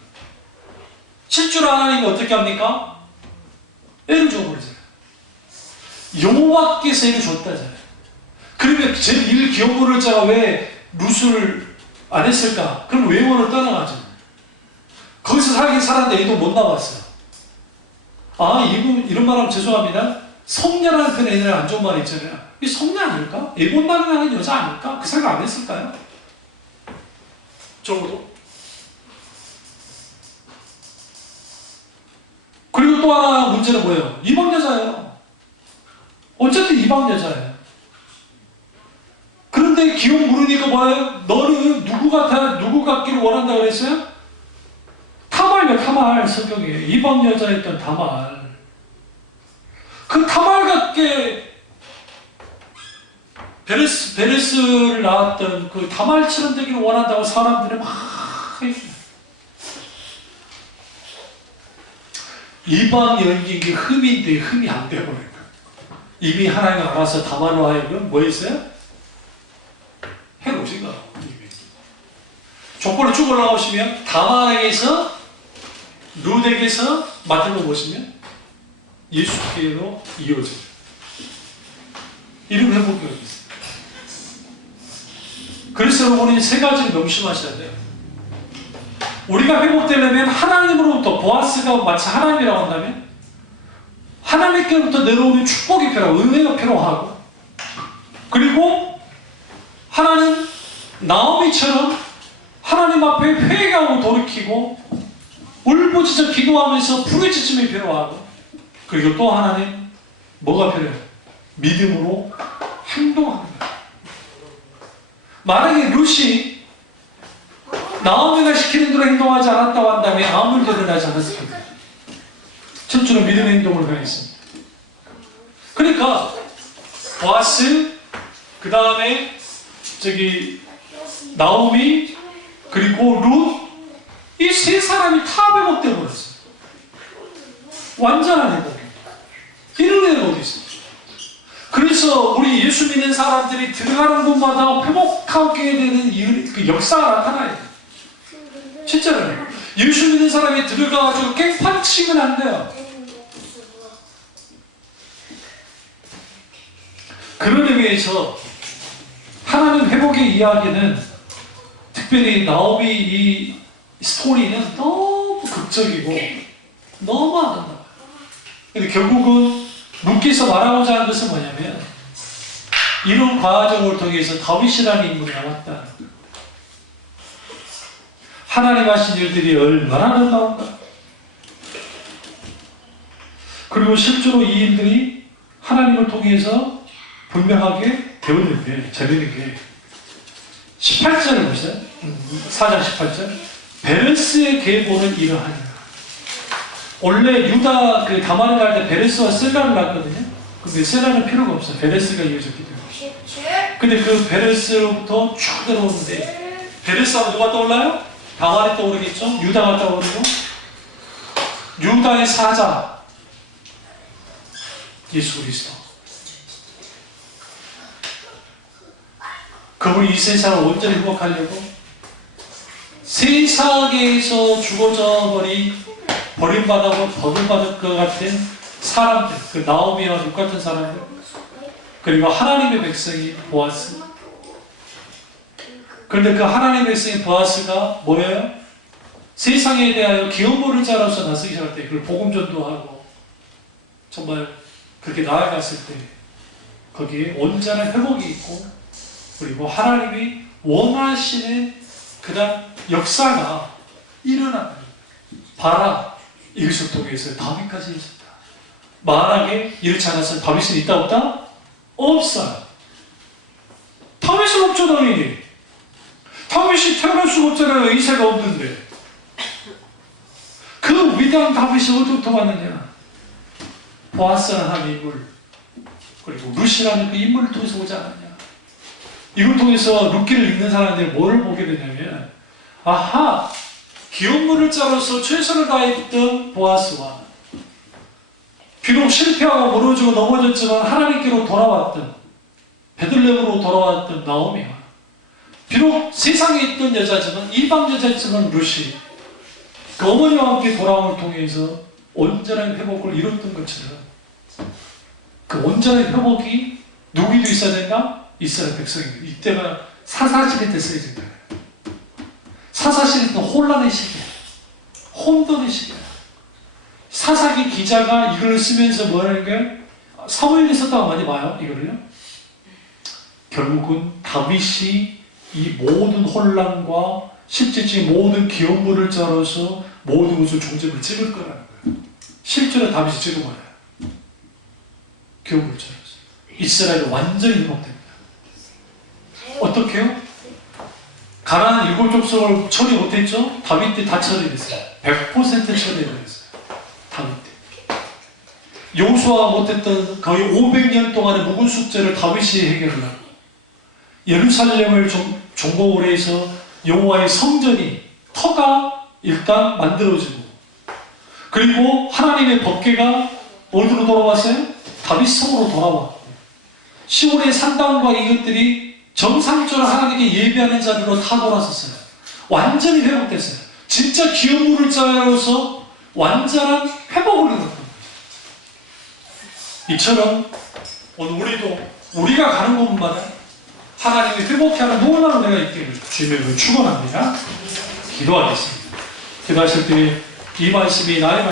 실제로 하나님이 어떻게 합니까? 애를 줘버리잖아요. 여호와께서 애를 줬다잖아요. 그러면 제1 기업문을 짜가 왜 룻을 안 했을까? 그럼 외원을 떠나가죠. 거기서 살긴 살았는데 애도 못 나왔어요. 이런 말하면 죄송합니다. 성녀라는 그 애들 안 좋은 말 있잖아요. 이 성녀 아닐까? 애 못 나는 여자 아닐까? 그 생각 안 했을까요? 적어도. 그리고 또 하나 문제는 뭐예요? 이방 여자예요. 어쨌든 이방 여자예요. 그런데 기억 모르니까 뭐예요? 너는 누구 같기를 원한다 그랬어요? 타말 성경에 이방 여자였던 타말. 그 타말 같게 베레스를 낳았던 그 타말처럼 되기를 원한다고 사람들이 막 해주죠. 이방 여인이 흠인데 흠이 안 되버려요. 이미 하나님 알아서 다말로 하여금 뭐 했어요? 해놓으신 거예요. 족보를 쭉 올라오시면 다말에게서 룻에게서 맡은 거 보시면 예수께로 이어져요. 이런 회복이 어디 있어요? 그래서 여러분이 세 가지를 명심하셔야 돼요. 우리가 회복되려면 하나님으로부터 보아스가 마치 하나님이라고 한다면 하나님께로부터 내려오는 축복이 필요하고 은혜가 필요하고 그리고 하나는 나오미처럼 하나님 앞에 회개하고 돌이키고 울부짖어 기도하면서 부르짖음이 필요하고 그리고 또 하나는 뭐가 필요해요? 믿음으로 행동하는 거예요. 만약에 룻이 나오미가 시키는 대로 행동하지 않았다고 한다면 아무 일도 일어나지 않았을 겁니다. 첫째로 믿음의 행동을 가했습니다. 그러니까 보아스, 그 다음에 나오미, 그리고 룻, 이 세 사람이 다 회복되어 버렸어요. 완전한 회복입니다. 이런 애가 어디 있어요? 그래서 우리 예수 믿는 사람들이 들어가는 곳마다 회복하게 되는 그 역사가 나타나요. 진짜로요. 예수 믿는 사람이 들어가가지고 깽판 치면 안 돼요. 그런 의미에서 하나님 회복의 이야기는 특별히 나오미 이 스토리는 너무 극적이고 너무 아름다워요. 근데 결국은 룻께서 말하고자 하는 것은 뭐냐면 이런 과정을 통해서 다윗이라는 인물이 나왔다. 하나님 하신 일들이 얼마나 아름다운가. 그리고 실제로 이 일들이 하나님을 통해서 분명하게 되어있는 게, 재밌는 게 18절을 보세요. 4장 18절. 베레스의 계보는 이러하니라. 원래 유다 그 다말을 갈 때 베레스와 셀라를 낳았거든요. 근데 셀라는 필요가 없어요. 베레스가 이어졌기 때문에. 근데 그 베레스로부터 쭉 들어오는데 베레스하고 누가 떠올라요? 다말이 떠오르겠죠? 유다가 떠오르고 유다의 사자 예수 그리스도. 그분이 이 세상을 온전히 회복하려고 세상에서 죽어져 버림받고 버림받을 것 같은 사람들, 그 나오미와 룻 같은 사람들, 그리고 하나님의 백성이 보아스. 그런데 그 하나님의 백성인 보아스가 뭐예요? 세상에 대하여 기업모를 자로서 나서기 시작할 때 그걸 복음 전도하고 정말 그렇게 나아갔을 때 거기에 온전한 회복이 있고 그리고 하나님이 원하시는 그런 역사가 일어나 봐라. 이것을 통해서 다윗까지 있었다. 만약에 이렇지 않았으면 다윗은 있다 없다? 없어요. 다윗은 없죠 당연히. 다윗이 태어날 수가 없잖아요. 이세가 없는데. 그 위대한 다윗이 어디부터 왔느냐? 보아스라는 한 인물, 그리고 루시라는 그 인물을 통해서 오지 않았냐? 이걸 통해서 룻기를 읽는 사람들이 뭘 보게 되냐면, 아하, 기업물을 짜로서 최선을 다했던 보아스와 비록 실패하고 무너지고 넘어졌지만 하나님께로 돌아왔던, 베들레헴으로 돌아왔던 나오미와 비록 세상에 있던 여자지만 이방 여자지만 룻이 그 어머니와 함께 돌아옴을 통해서 온전한 회복을 이뤘던 것처럼 그 온전한 회복이 누구에도 있어야 된다? 이스라엘 백성입니다. 이때가 사사시대 때 써야 된다. 사사시대 때 혼란의 시기야. 혼돈의 시기야. 사사기 기자가 이걸 쓰면서 뭐라는 거야? 사무엘이 썼다고 많이 봐요. 이거를요. 결국은 다윗이 이 모든 혼란과 실제적인 모든 기업물을 짜로서 모든 것을 종점을 찍을 거라는 거예요. 실제로 다윗이 찍은 거예요. 기업물을 짜로서. 이스라엘이 완전히 회복됩니다. 어떻게요? 가나안 일곱 족속을 처리 못했죠? 다윗 때 다 처리됐어요. 100% 처리됐어요. 다윗 때. 여호수아가 못했던 거의 500년 동안의 묵은 숙제를 다윗이 해결을 하고 예루살렘을 종복을 해서 여호와의 성전이 터가 일단 만들어지고 그리고 하나님의 법궤가 어디로 돌아왔어요? 다윗 성으로 돌아왔고 시온의 산당과 이것들이 정상적으로 하나님께 예배하는 자리로 다 돌아섰어요. 완전히 회복됐어요. 진짜 기업물을 짜여서 완전한 회복을 이뤘던 거예요. 이처럼 오늘 우리도 우리가 가는 곳마다 하나님이 회복케 하는 놀라운 은혜가 있기를 주님을 축원합니다. 기도하겠습니다. 기도하실 때 이 말씀이 나의